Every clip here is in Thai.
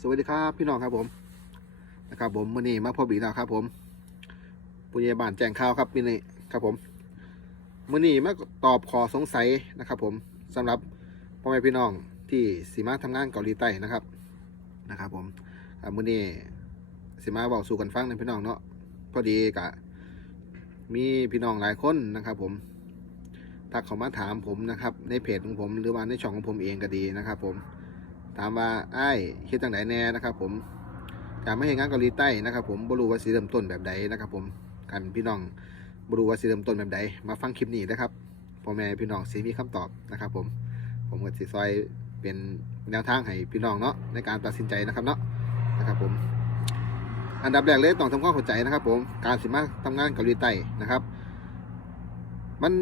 สวัสดีครับพี่น้องครับผมนะครับผมมื่อนี้มาพบอีกแล้วครับ ผมผู้ใหญ่บ้านแจ้งข่าวครับมื่อนี้ครับผมมื่อนี้มาตอบขอสงสัยนะครับ ผมสำหรับพ่อแม่พี่น้องที่สีมาทำงานเกาหลีใต้นะครับนะครับ ผมมื่อนี้สีมาบอกสู่กันฟังนะพี่น้องเนาะพอดีกะมีพี่น้องหลายคนนะครับ ผมทักเขามาถามผมนะครับ ในเพจของผมหรือว่าในช่องของผมเองก็ดีนะครับ ผม ถามว่าไอ้ายคิดจังไหนแน่นะครับ ผมการไม่เห็นงานเกาหลีใต้นะครับ ผมบรูว่าสีเริ่มต้นแบบใดนะครับ ผมกันพี่น้องบรูว่าสีเริ่มต้นแบบใดมาฟังคลิปนี้นะครับพ่อแม่พี่น้องสีมีคำตอบนะครับ ผมผมก็สิซอยเป็นแนวทางให้พี่น้องเนาะในการตัดสินใจนะครับเนาะนะครับผมอันดับแรกเลยต้องทำความเข้าใจนะครับ ผมการสิมาทำงานเกาหลีใต้นะครับ มัน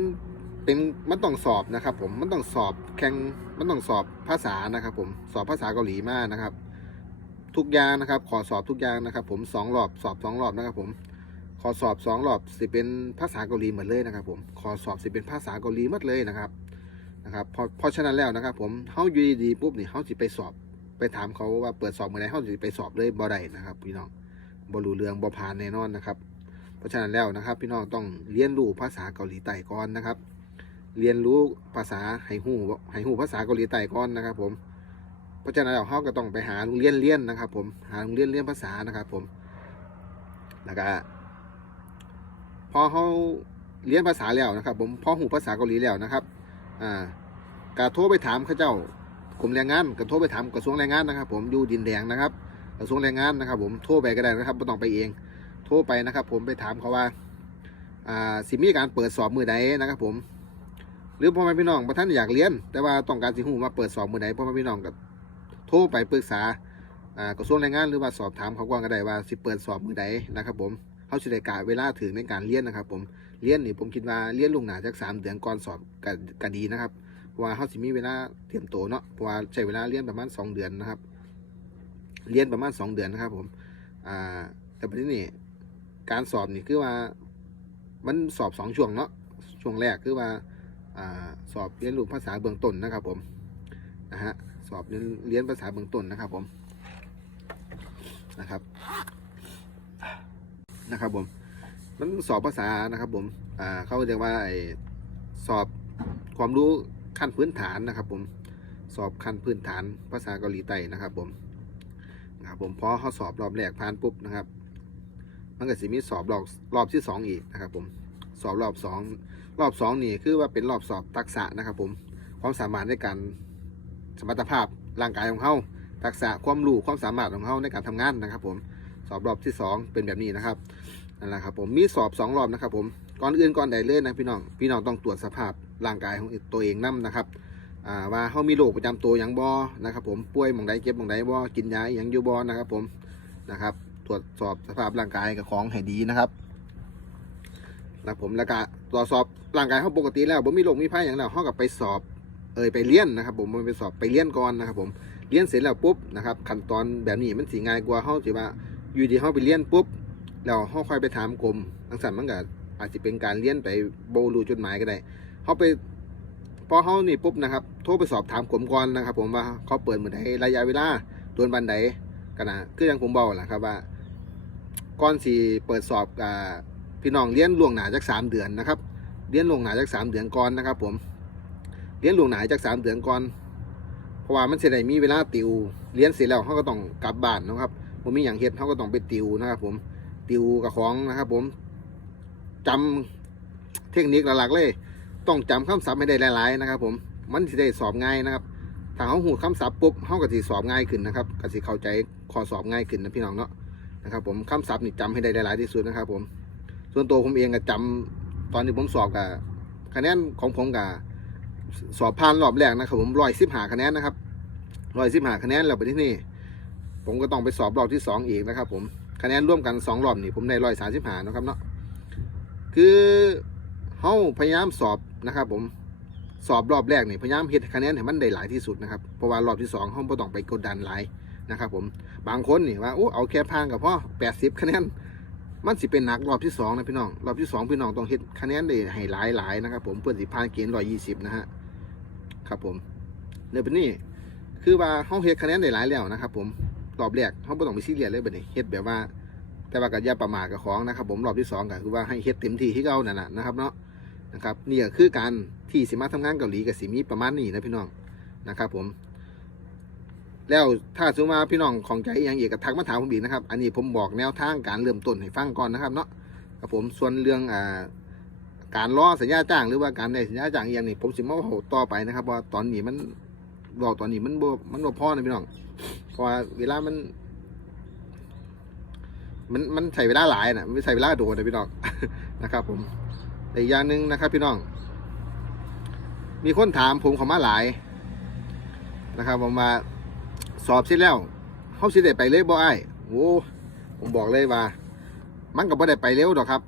เป็นมันต้องสอบนะครับ ผมมันต้องสอบแข่งมันต้องสอบภาษานะครับ ผมสอบภาษาเกาหลีมากนะครับ ทุกอย่างนะครับ ขอสอบทุกอย่างนะครับ ผมสองรอบสอบสองรอบนะครับ ผมขอสอบสองรอบสิเป็นภาษาเกาหลีหมดเลยนะครับ ผมขอสอบสิเป็นภาษาเกาหลีหมดเลยนะครับนะครับเพราะเพราะฉะนั้นแล้วนะครับ ผมเฮาอยู่ดีๆปุ๊บนี่เฮาสิไปสอบไปถามเขาว่าเปิดสอบเมื่อไหร่เฮาสิไปสอบเลยบ่ได้นะครับ พี่น้องบ่รู้เรื่องบ่ผ่านแน่นอนนะครับ เพราะฉะนั้นแล้วนะครับ พี่น้องต้องเรียนรู้ภาษาเกาหลีใต้ก่อนนะครับ เรียนรู้ภาษาไห้หูไห้หูภาษาเกาหลีใต้ก่อนนะครับ ผมเพราะฉะนั้นเราเขาก็ต้องไปหาโรงเรียนเรียนนะครับ ผมหาโรงเรียนเรียนภาษานะครับ ผมแล้วก็พอเขาเรียนภาษาแล้วนะครับ ผมพอหูภาษาเกาหลีแล้วนะครับอ่าก็โทรไปถามเขาเจ้ากรมแรงงานก็โทรไปถามกระทรวงแรงงานนะครับ ผมอยู่ดินแดงนะครับกระทรวงแรงงานนะครับ ผมโทรไปก็ได้นะครับไม่ต้องไปเอง โทรไปนะครับ ผมไปถามเขาว่าอ่าสิมีการเปิดสอบมือใดนะครับ ผม หรือพ่อแม่พี่น้องประท่านอยากเรียน แต่ว่าต้องการสิหูมาเปิดสอบมือไหนพ่อแม่พี่น้องก็โทรไปปรึกษากระทรวงแรงงานหรือว่าสอบถามเขาก่อนก็ได้ว่าสิเปิดสอบมือใดนนะครับผมเขาสิได้กาเวลาถึงในการเรียนนะครับ ผมเรียนนี่ผมคิดว่าเรียนล่วงหนาจากสามเดือนก่อนสอบก็ก็ดีนะครับเพราะว่าเขาสิมีเวลาเตรียมตัวเนาะเพราะว่าใช้เวลาเรียนประมาณสองเดือนนะครับ เรียนประมาณสองเดือนนะครับ ผมอ่าแต่ประเด็นนี้การสอบนี่คือว่า มันสอบสองช่วงเนาะช่วงแรกคือว่า อสอบเรียนรู้ภาษาเบื้องต้นนะครับผมนะฮะสอบเรียนเรียนภาษาเบื้องต้นนะครับผมนะครับนะครับผมมันสอบภาษานะครับผมอ่าเขาเรียกว่าสอบความรู้ขั้นพื้นฐานนะครับ ผมสอบขั้นพื้นฐานภาษาเกาหลีใต้นะครับ ผมนะครับผมพอเขาสอบรอบแรกผ่านปุ๊บนะครับ มันก็สิมีสอบรอบรอบที่สองอีกนะครับ ผมสอบรอบสอง รอบสองนี่คือว่าเป็นรอบสอบทักษะนะครับ ผมความสามารถในการสมรรถภาพร่างกายของเขาทักษะความรู้ความสามารถของเขาในการทำงานนะครับ ผมสอบรอบที่สองเป็นแบบนี้นะครับนั่นแหละครับผมมีสอบสองรอบนะครับ ผมก่อนอื่นก่อนใดเลยนะพี่น้องพี่น้องต้องตรวจสภาพร่างกายของตัวเองนํนะครับว่าเขามีโรคประจำตัวอย่างบอนะครับ ผมป่วยมองใดเจ็บมองใดบอกินยาอย่างยูบอนะครับ ผมนะครับ ตรวจสอบสภาพร่างกายกับของให้ดีนะครับแล้วผมแล้วก็ ตรวจสอบร่างกายเขาปกติแล้วผมมีโรคมีภัยอย่างแล้วเขากับไปสอบเอยไปเรียนนะครับ ผมไปสอบไปเรียนก่อนนะครับ ผมเรียนเสร็จแล้วปุ๊บนะครับขั้นตอนแบบนี้มันสีง่ายกว่าเขาสิว่าอยู่ดีเขาไปเรียนปุ๊บแล้วเขาค่อยไปถามกรมทังสันมันก็อาจจะเป็นการเรียนไปโบรูจดหมายก็ได้เขาไปพอเขานี่ปุ๊บนะครับโทรไปสอบถามกรมก่อนนะครับ ผมว่าเขาเปิดเมื่อใดระยะเวลาตัวนบันไดกันนะคืออย่างผมบอกแหละครับว่าก่อนสีเปิดสอบกับ พี่น้องเลี้ยนล่วงหนาจากสามเดือนนะครับเลี้ยนล่วงหนาจากสามเดือนก่อนนะครับ ผมเลี้ยนล่วงหนาจากสามเดือนก่อนเพราะว่ามันเสได้มีเวลาติวเลี้ยนเสร็จแล้วเขาก็ต้องกลับบ้านนะครับผมมีอย่างเฮ็ดเขาก็ต้องไปติวนะครับ ผมติวกับของนะครับ ผมจำเทคนิคหลักๆเลย ต้องจำคำศัพท์ให้ได้หลาย ๆ นะครับ ผมมันสิได้สอบง่ายนะครับถ้าเขาหูคำศัพท์ปุ๊บเขาก็สิสอบง่ายขึ้นนะครับก็สิเข้าใจข้อสอบง่ายขึ้นนะพี่น้องเนาะนะครับ ผมคำศัพท์นี่จำให้ได้หลายๆที่สุดนะครับ ผม ส่วนตัวผมเองก็จำตอนที่ผมสอบกับคะแนนของผมกับสอบผ่านรอบแรกนะครับ ผมร้อยสิบหาคะแนนนะครับร้อยสิบหาคะแนนแล้วไปที่นี่ ผมก็ต้องไปสอบรอบที่สองอีกนะครับ ผมคะแนนร่วมกันสองรอบนี่ผมได้ร้อยสามสิบหานะครับเนาะคือเฮาพยายามสอบนะครับ ผมสอบรอบแรกนี่พยายามเฮ็ดคะแนนให้มันได้หลายที่สุดนะครับเพราะว่ารอบที่สองเฮาบ่ต้องไปกดดันหลายนะครับ ผมบางคนนี่ว่าโอ้เอาแค่ผ่านกับพ่อแปดสิบคะแนน มันสิเป็นหนักรอบที่สองนะพี่น้อง รอบที่สองพี่น้องต้องเฮ็ดคะแนนได้ให้หลายหลายนะครับ ผมเพื่อสิผ่านเกณฑ์ร้อยยี่สิบนะฮะ ครับผมในเป็นนี้คือว่าเฮาเฮ็ดคะแนนได้หลายแล้วนะครับ ผมรอบแรกเขาบ่ต้องไปซีเรียสเลยแบัดนี้เฮ็ดแบบว่า แต่ว่าก็อย่าประมาทกับของนะครับ ผมรอบที่สองก็คือว่าให้เฮ็ดเต็มที่ที่เก่านั่นน่ะนะครับเนาะนะครับนี่ก็คือการที่สิมาทำงานเกาหลีกับสิมีประมาณนี้นะพี่น้องนะครับ ผม แล้วถ้าสมมติว่าพี่น้องของใจอย่างอีกทักมาถามผมอีกนะครับ อันนี้ผมบอกแนวทางการเริ่มต้นให้ฟังก่อนนะครับเนาะครับผมส่วนเรื่องอ่าการรอสัญญาจ้างหรือว่าการได้สัญญาจ้างอย่างนี้ผมสิมาเว้าต่อไปนะครับว่าตอนนี้มันบอกตอนนี้มันบ่มันบ่พอนะพี่น้องเพราะว่าเวลามัน มันมันใช้เวลาหลายนะไม่ใช้เวลาโดนนะพี่น้องนะครับ ผมแต่อีกอย่างหนึ่งนะครับ พี่น้อง มีคนถามผมเขามาหลายนะครับผมมา สอบเสร็จแล้วเขาสิได้ไปเลยบ่ไอ้โอ้ผมบอกเลยว่า มันก็บ่ได้ไปเร็วดอกครับ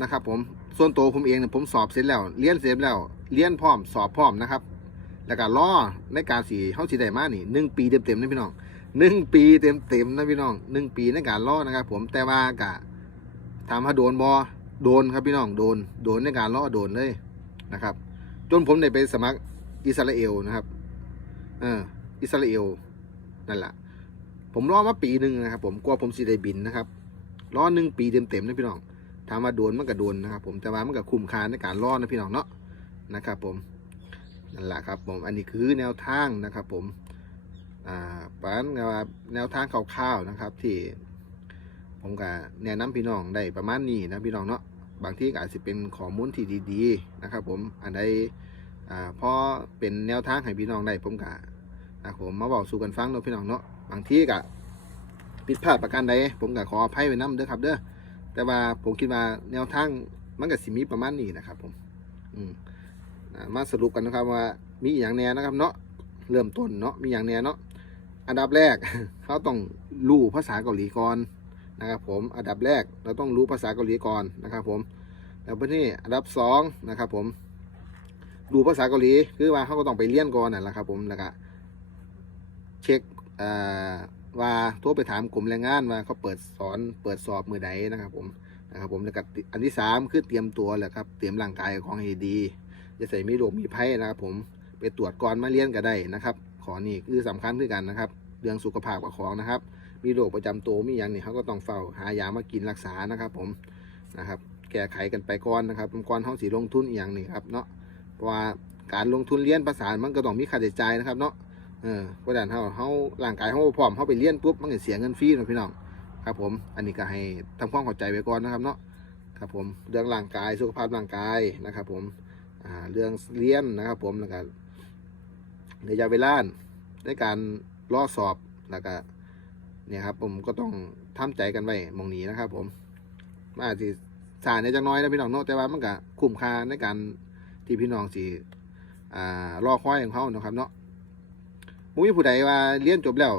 นะครับ ผมส่วนตัวผมเองเนี่ยผมสอบเสร็จแล้วเรียนเสร็จแล้วเรียนพร้อมสอบพร้อมนะครับ แล้วก็รอในการสีเขาสิได้มานี่หนึ่งปีเต็มๆนะพี่น้องหนึ่งปีเต็มเต็มๆนะพี่น้องหนึ่งปีในการรอนะครับ ผมแต่ว่ากะถามว่าโดนบอโดนครับพี่น้องโดน โดนในการรอโดนเลยนะครับ จนผมได้ไปสมัครอิสราเอลนะครับ เอออิสราเอล นั่นแหละผมรอมาปีหนึ่งนะครับ ผมกลัวผมสิได้บินนะครับรอหนึ่งปีเต็มๆนะพี่น้องถามว่าโดนมันก็โดนนะครับ ผมแต่ว่ามันก็คุ้มค่าในการรอดนะพี่น้องเนาะนะครับ ผมนั่นแหละครับ ผมอันนี้คือแนวทางนะครับ ผมอ่าปานว่าแนวทางคร่าวๆนะครับ ที่ผมก็แนะนำพี่น้องได้ประมาณนี้นะพี่น้องเนาะบางที่อาจจะเป็นข้อมูลที่ดี ๆ นะครับ ผมอันใดอ่าพอเป็นแนวทางให้พี่น้องได้ผมก็ นะผมมาบอกสู่กันฟังเนาะพี่น้องเนาะบางที่ก็ผิดพลาดประการใดผมก็ขออภัยไว้น้ำเด้อครับ เด้อแต่ว่าผมคิดว่าแนวทางมันก็สิมีประมาณนี้นะครับ ผม อืมมาสรุปกันนะครับว่า มีอย่างแน่นะครับ เนาะเริ่มต้นเนาะมีอย่างแน่เนาะอันดับแรกเขาต้องรู้ภาษาเกาหลีก่อนนะครับ ผมอันดับแรกเราต้องรู้ภาษาเกาหลีก่อนนะครับ ผมแล้วทีนี้อันดับสองนะครับ ผมรู้ภาษาเกาหลีคือว่าเขาก็ต้องไปเรียนก่อนนั่นแหละครับ ผมแล้วก็ เช็คอ่าว่าโทรไปถามกลุ่มแรงงานว่าเขาเปิดสอนเปิดสอบมือใดนะครับผมนะครับผมแล้วก็อันที่สามคือเตรียมตัวแหละครับเตรียมร่างกายของให้ดีจะใส่มีโรคมีภัยนะครับผมไปตรวจก่อนมาเรียนก็ได้นะครับขอนี่คือสำคัญคือกันนะครับ เรื่องสุขภาพกับของนะครับ มีโรคประจำตัวมีอย่างนี่เขาก็ต้องเฝ้าหายามากินรักษานะครับ ผมนะครับ แก้ไขกันไปก่อนนะครับก่อนเขาสีลงทุนอย่างนี้ครับเนาะเพราะว่าการลงทุนเรียนภาษามันก็ต้องมีค่าใช้จ่ายนะครับเนาะ เออเพราะฉะนั้นเขาเขาร่างกายเขาพร้อมเขาไปเรียนปุ๊บมันก็เสียเงินฟรีนะพี่น้องครับผมอันนี้ก็ให้ทำความเข้าใจไว้ก่อนนะครับเนาะครับผมเรื่องร่างกายสุขภาพร่างกายนะครับผมอ่าเรื่องเรียนนะครับผมแล้วก็ระยะเวลาในการรอสอบแล้วก็เนี่ยครับผมก็ต้องทำใจกันไว้มองนี้นะครับ ผมมันอาจจะสายในจังน้อยนะพี่น้องเนาะแต่ว่ามันก็คุ้มค่าในการที่พี่น้องสิอ่ารอคอยของเขานะครับเนาะ มุมีผู้ใดว่าเรียนจบแล้ว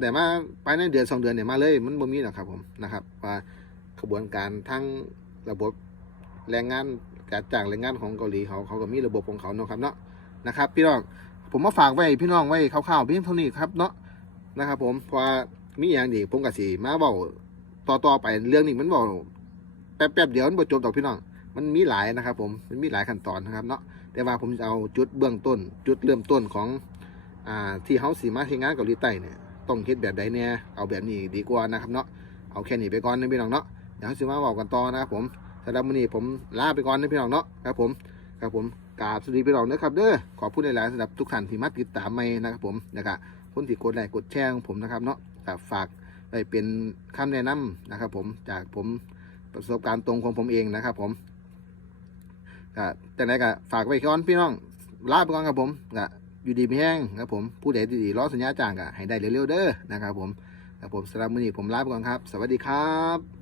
แต่มาภายในเดือนสองเดือนเนี่ยมาเลย มันบ่มีหรอกครับผมนะครับ ว่าขบวนการทั้งระบบแรงงานการจ้างแรงงานของเกาหลีเขาเขาก็มีระบบของเขาเนาะครับเนาะนะครับ พี่น้องผมมาฝากไว้พี่น้องไว้คร่าวๆเพียงเท่านี้ครับเนาะนะครับ ผมเพราะว่ามีอย่างดีผมกับสีมาเบาต่อต่อๆไปเรื่องนี้มันบอกแป๊บๆเดี๋ยวมันบจบดอพี่น้อง มันมีหลายนะครับ ผมมันมีหลายขั้นตอนนะครับเนาะแต่ว่าผมจะเอาจุดเบื้องต้น จุดเริ่มต้นของ อ่าที่เฮาสีมาที่งานเกาหลีใต้เนี่ยต้องคิดแบบใดเนี่ยเอาแบบนี้ดีกว่านะครับเนาะเอาแค่นี้ไปก่อนนะพี่น้องเนาะเดี๋ยวเราสิมาบอกกันต่อนะครับผมสำหรับวันนี้ผมลาไปก่อนนะพี่น้องเนาะครับผมครับผมกราบสวัสดีพี่น้องนะครับเด้อขอพูดในหลายสำหรับทุกท่านที่มาติดตามใหม่นะครับผมนะครับคนที่กดไลค์กดแชร์ของผมนะครับเนาะกับฝากไปเป็นคำแนะนำนะครับ ผมจากผมประสบการณ์ตรงของผมเองนะครับ ผมก็จากนั้นก็ฝากไว้ก่อนพี่น้องลาไปก่อนครับผมก็ อยู่ดีไม่แห้งครับผมผู้ใดดีๆรอสัญญาจ้างกะให้ได้เร็วๆเด้อนะครับผมครับผมสำหรับมื้อนี้ผมลาไปก่อนครับ สวัสดีครับ